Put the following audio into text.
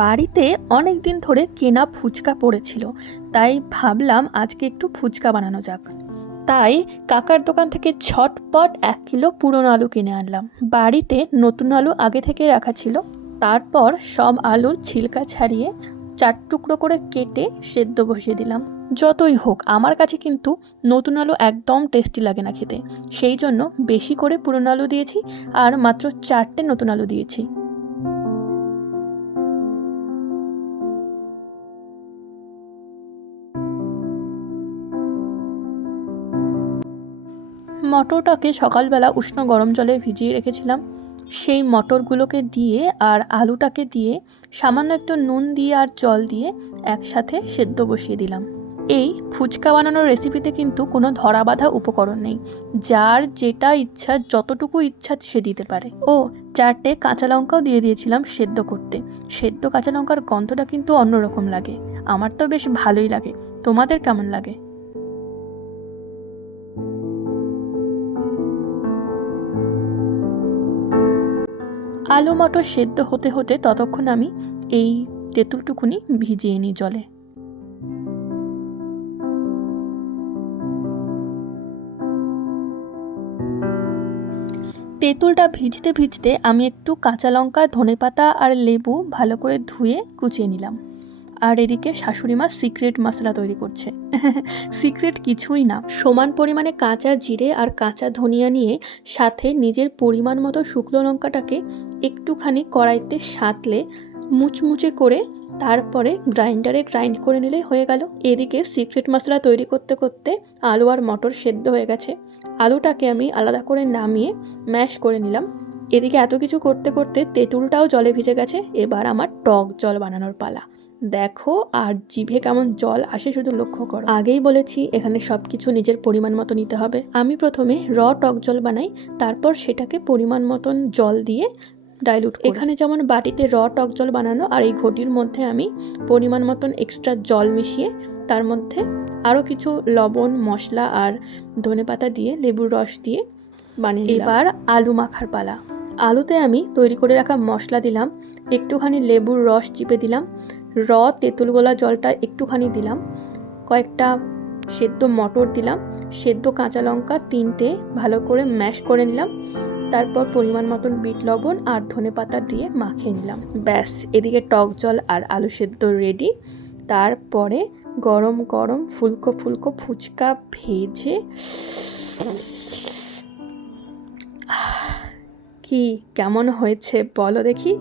বাড়িতে অনেক দিন ধরে কেনা ফুচকা পড়েছিল, তাই ভাবলাম আজকে একটু ফুচকা বানানো যাক। তাই কাকার দোকান থেকে ঝটপট 1 কিলো পুরনো আলু কিনে আনলাম। বাড়িতে নতুন আলু আগে থেকে রাখা ছিল। তারপর সব আলুর ছিলকা ছাড়িয়ে 4 টুকরো করে কেটে সেদ্ধ বসিয়ে দিলাম। যতই হোক, আমার কাছে কিন্তু নতুন আলু একদম টেস্টি লাগে না খেতে, সেই জন্য বেশি করে পুরনো আলু দিয়েছি আর মাত্র 4টে নতুন আলু দিয়েছি। মটরটাকে সকালবেলা উষ্ণ গরম জলে ভিজিয়ে রেখেছিলাম। সেই মটরগুলোকে দিয়ে আর আলুটাকে দিয়ে সামান্য একটু নুন দিয়ে আর জল দিয়ে একসাথে সেদ্ধ বসিয়ে দিলাম। এই ফুচকা বানানোর রেসিপিতে কিন্তু কোনো ধরা বাঁধা উপকরণ নেই, যার যেটা ইচ্ছা যতটুকু ইচ্ছা সে দিতে পারে। ও 4টে কাঁচা লঙ্কাও দিয়ে দিয়েছিলাম সেদ্ধ করতে। সেদ্ধ কাঁচা লঙ্কার গন্ধটা কিন্তু অন্যরকম লাগে, আমার তো বেশ ভালোই লাগে। তোমাদের কেমন লাগে? আলু মটর সেদ্ধ হতে হতে ততক্ষণ আমি এই তেঁতুলটুকুনি ভিজিয়ে নিই জলে। তেঁতুলটা ভিজতে ভিজতে আমি একটু কাঁচা লঙ্কা, ধনেপাতা আর লেবু ভালো করে ধুয়ে কুচিয়ে নিলাম। আর এদিকে শাশুড়ি মা সিক্রেট মশলা তৈরি করছে। সিক্রেট কিছুই না, সমান পরিমাণে কাঁচা জিরে আর কাঁচা ধনিয়া নিয়ে সাথে নিজের পরিমাণ মতো শুকনো লঙ্কাটাকে একটুখানি কড়াইতে সাঁতলে মুচমুচে করে তারপরে গ্রাইন্ডারে গ্রাইন্ড করে নিলেই হয়ে গেল। এদিকে সিক্রেট মশলা তৈরি করতে করতে আলু আর মটর সেদ্ধ হয়ে গেছে। আলুটাকে আমি আলাদা করে নামিয়ে ম্যাশ করে নিলাম। এদিকে এত কিছু করতে করতে তেঁতুলটাও জলে ভিজে গেছে। এবার আমার টক জল বানানোর পালা। দেখো আর জিভে কেমন জল আসে শুধু লক্ষ্য করো। আগেই বলেছি এখানে সব কিছু নিজের পরিমাণ মতো নিতে হবে। আমি প্রথমে টক জল বানাই, তারপর সেটাকে পরিমাণ মতন জল দিয়ে ডাইলুট। এখানে যেমন বাটিতে টক জল বানানো, আর এই ঘটির মধ্যে আমি পরিমাণ মতন এক্সট্রা জল মিশিয়ে তার মধ্যে আরও কিছু লবণ, মশলা আর ধনেপাতা দিয়ে লেবুর রস দিয়ে বানিয়ে। এবার আলু মাখার পালা। আলুতে আমি তৈরি করে রাখা মশলা দিলাম, একটুখানি লেবুর রস চিপে দিলাম, তেঁতুল গোলা জলটা একটুখানি দিলাম, কয়েকটা সেদ্ধ মটর দিলাম, সেদ্ধ কাঁচা লঙ্কা 3টে ভালো করে ম্যাশ করে নিলাম, তারপর পরিমাণ মতন বিট লবণ আর ধনেপাতা দিয়ে মাখিয়ে নিলাম। ব্যাস, এদিকে টক জল আর আলু সেদ্ধ রেডি। তারপরে গরম গরম ফুলকো ফুলকো ফুচকা ভেজে কি কেমন হয়েছে বলো দেখি।